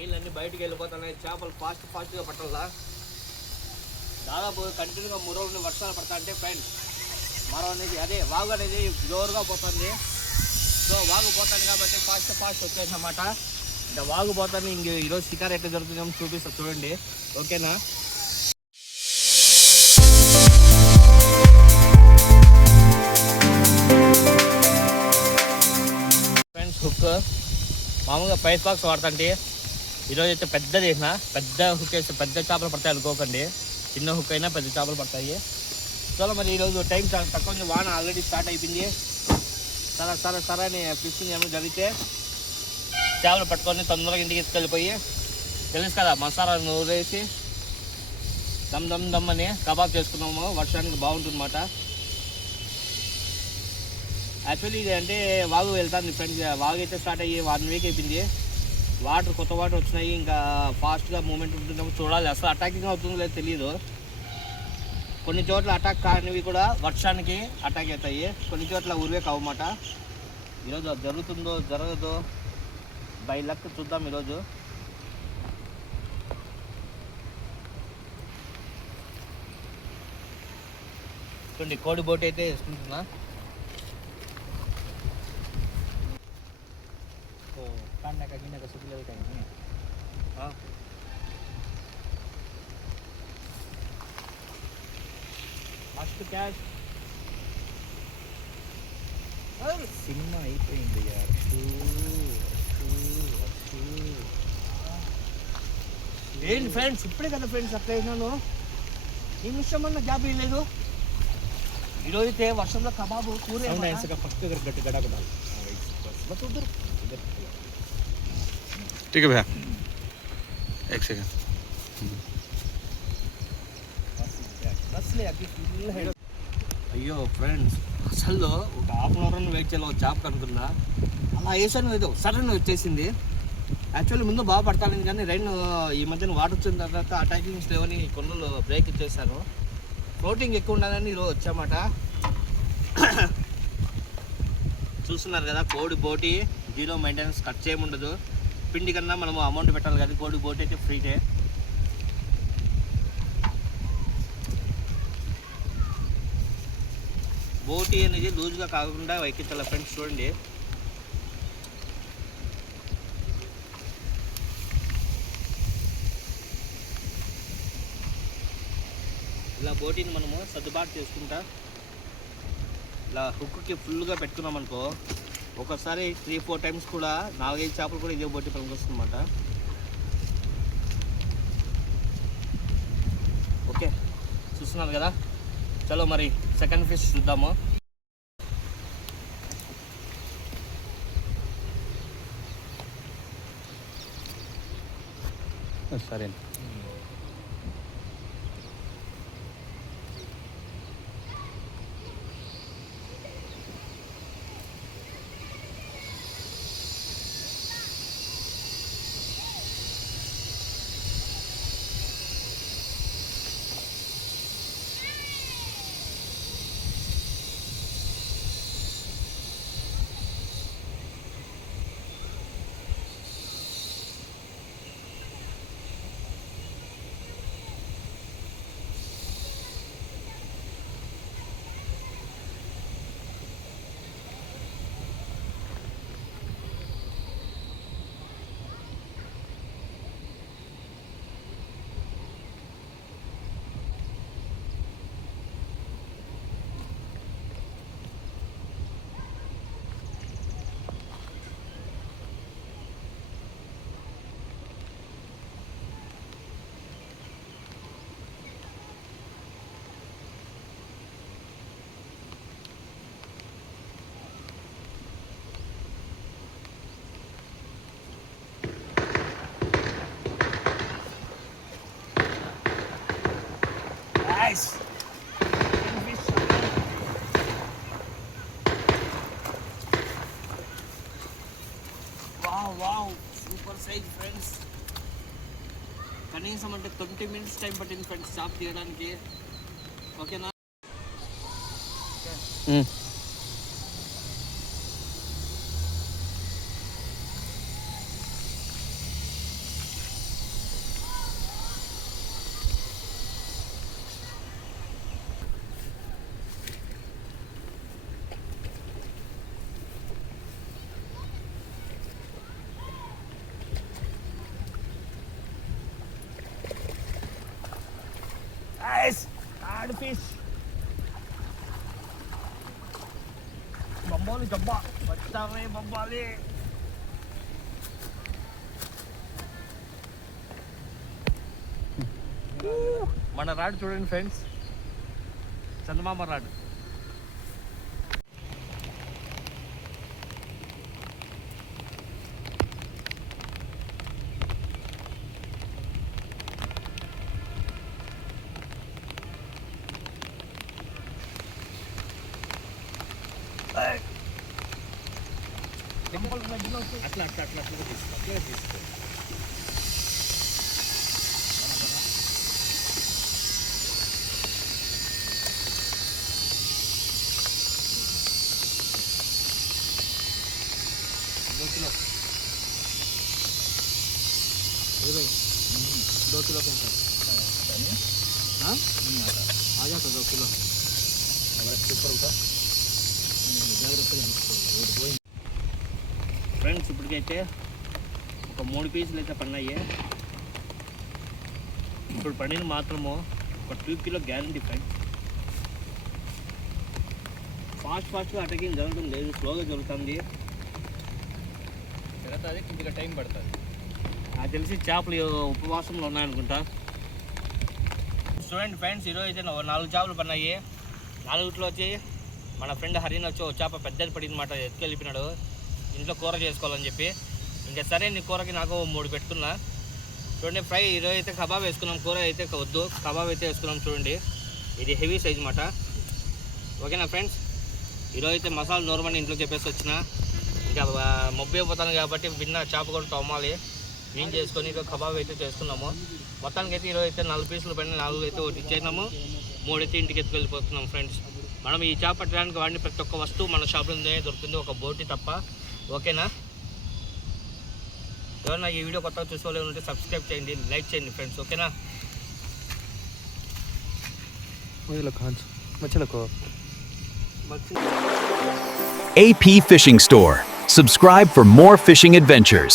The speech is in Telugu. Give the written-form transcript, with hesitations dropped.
నీళ్ళన్నీ బయటికి వెళ్ళిపోతున్నాయి. చేపలు ఫాస్ట్గా పట్టాలా. దాదాపు కంటిన్యూగా 3 రోజులు వర్షాలు పడతా అంటే ఫ్రెండ్స్ మరో అనేది అదే వాగు అనేది జోరుగా పోతుంది. సో వాగు పోతుంది కాబట్టి ఫాస్ట్ వచ్చేది అన్నమాట. ఇంకా వాగు పోతాను. ఇంక ఈరోజు షికారు ఎట్లా జరుగుతుందో చూపిస్తా చూడండి. ఓకేనా ఫ్రెండ్స్? హుక్ మామూలుగా ప్రైస్ బాక్స్ వాడుతుంటే ఈరోజు అయితే పెద్దది వేసిన. పెద్ద హుక్ వేస్తే పెద్ద చేపలు పడతాయి అనుకోకండి. చిన్న హుక్ అయినా పెద్ద చేపలు పడతాయి. సో మరి ఈరోజు టైం చాలా తక్కువ ఉంది. వాన ఆల్రెడీ స్టార్ట్ అయిపోయింది. సరే అని ఫిషింగ్ ఏమైనా జరిగితే చేపలు పట్టుకొని తొందరగా ఇంటికి తీసుకెళ్ళిపోయి తెలుసు కదా మసాలా నూరేసి దమ్ అని కబాబ్ చేసుకున్నాము. వర్షానికి బాగుంటుంది అన్నమాట. యాక్చువల్లీ ఇది అంటే వాగు వెళ్తాను ఫ్రెండ్స్. వాగు అయితే స్టార్ట్ అయ్యి 1 వీక్ అయిపోయింది. కొత్త వాటర్ వచ్చినాయి. ఇంకా ఫాస్ట్గా మూమెంట్ ఉంటుందేమో చూడాలి. అసలు అటాకింగ్ అవుతుందో లేదో తెలియదు. కొన్ని చోట్ల అటాక్ కానివి కూడా వర్షానికి అటాక్ అవుతాయి. కొన్ని చోట్ల ఉరివే కావమాట. ఈరోజు జరుగుతుందో జరగదో బై లక్ చూద్దాం. ఈరోజు చూడండి కోడి బోట్ అయితే వేసుకుంటున్నా. ఫస్ట్ క్యాష్ సినిమా అయిపోయింది. ఏంటి ఫ్రెండ్స్ ఇప్పుడే కదా ఫ్రెండ్స్ అట్లా అయినాను. నిమిషం అన్న గ్యాప్ ఇవ్వలేదు. ఈరోజు అయితే వర్షంలో కబాబు కూర ठीक है भैया एक सेकंड. అయ్యో ఫ్రెండ్స్ అసలు ఒక హాఫ్ అన్ అవర్ వెయిట్ చేయాలి. చేప అనుకున్నా అలా వేసాను. ఏదో సడన్ వచ్చేసింది. యాక్చువల్లీ ముందు బాగా పడతాను కానీ రైన్ ఈ మధ్యన వాటర్ వచ్చిన తర్వాత అటాకింగ్స్ లేవని కొన్నులు బ్రేక్ ఇచ్చేసాను. ఫ్లోటింగ్ ఎక్కువ ఉండాలని ఈరోజు వచ్చామాట. చూస్తున్నారు కదా కోడి బోటి 0 మెయింటెనెన్స్ ఖర్చు ఏమి ఉండదు. పిండి కన్నా మనము అమౌంట్ పెట్టాలి కానీ కోడి బోటి అయితే ఫ్రీనే. బోటి అనేది లూజ్గా కాకుండా ఎక్కించాలి ఫ్రెండ్స్. చూడండి ఇలా బోటీని మనము సర్దుబాటు చేసుకుంటా ఇలా హుక్కి ఫుల్గా పెట్టుకున్నాం అనుకో ఒకసారి 3-4 టైమ్స్ కూడా 4-5 చేపలు కూడా ఇదే బోటి పనికి వస్తుంది అన్నమాట. ఓకే చూస్తున్నారు కదా. చలో మరి సెకండ్ ఫిష్ చూద్దాము. సరే Nice. Wow, super size friends. కనీసం అంటే 20 minutes టైం పట్టింది ఫ్రెండ్స్ చాప్ తీయడానికి. ఓకేనా? థర్డ్ పీస్ బొమ్మాలి జబ్బా వచ్చామే బొమ్మాలి. మన రాడ్ చూడండి ఫ్రెండ్స్, చందమామ రాడ్. అట్లా అట్లా అట్లా అట్లా తీసుకో, అట్లే తీసుకో. दो किलो का आ जाता 2 किलो ऊपर उठा ఫ్రెండ్స్. ఇప్పటికైతే ఒక 3 పీసులు అయితే పడినాయి. ఇప్పుడు పడిన మాత్రము ఒక 2 కిలో గ్యారంటీ ఫ్రెండ్స్. ఫాస్ట్గా అటాకింగ్ జరుగుతుంది లేదు, స్లోగా జరుగుతుంది. జరుగుతుంది కొద్దిగా టైం పడుతుంది. నాకు తెలిసి చేపలు ఉపవాసంలో ఉన్నాయనుకుంటా. చూడండి ఫ్రెండ్స్, ఈరోజు అయితే 4 చేపలు పడినాయి. 4 వచ్చి మన ఫ్రెండ్ హరిని వచ్చి ఒక చేప పెద్దది పడింది మాట, ఎత్తుకెళ్ళిపోయినాడు ఇంట్లో కూర చేసుకోవాలని చెప్పి. ఇంకా సరే నీ కూరకి నాకు 3 పెట్టుకున్నా. చూడండి ఫ్రై, ఈరోజు అయితే కబాబ్ వేసుకున్నాం, కూర అయితే వద్దు, కబాబ్ అయితే వేసుకున్నాం. చూడండి ఇది హెవీ సైజ్ మాట. ఓకేనా ఫ్రెండ్స్, ఈరోజు అయితే మసాలా నోరమని ఇంట్లో చెప్పేసి వచ్చిన. ఇంకా మొబ్బే పోతాను కాబట్టి విన్న చేప కూడా తోమాలి, క్లీన్ చేసుకొని ఈరోజు కబాబ్ అయితే చేసుకున్నాము. మొత్తానికి అయితే ఈరోజు అయితే 4 పీసులు పడిన 4 అయితే ఒకటి ఇచ్చేసినాము, 3 అయితే ఇంటికి ఎత్తుకెళ్ళిపోతున్నాం ఫ్రెండ్స్. మనం ఈ చేప పట్టడానికి వాడిని ప్రతి ఒక్క వస్తువు మన షాప్లోనే దొరుకుతుంది, ఒక బోటి తప్ప. ఓకేనా, ఎవరైనా ఈ వీడియో కొత్తగా చూసుకోవాలి ఉంటే సబ్స్క్రైబ్ చేయండి, లైక్ చేయండి ఫ్రెండ్స్. ఓకేనా. AP Fishing Store. Subscribe for more fishing adventures.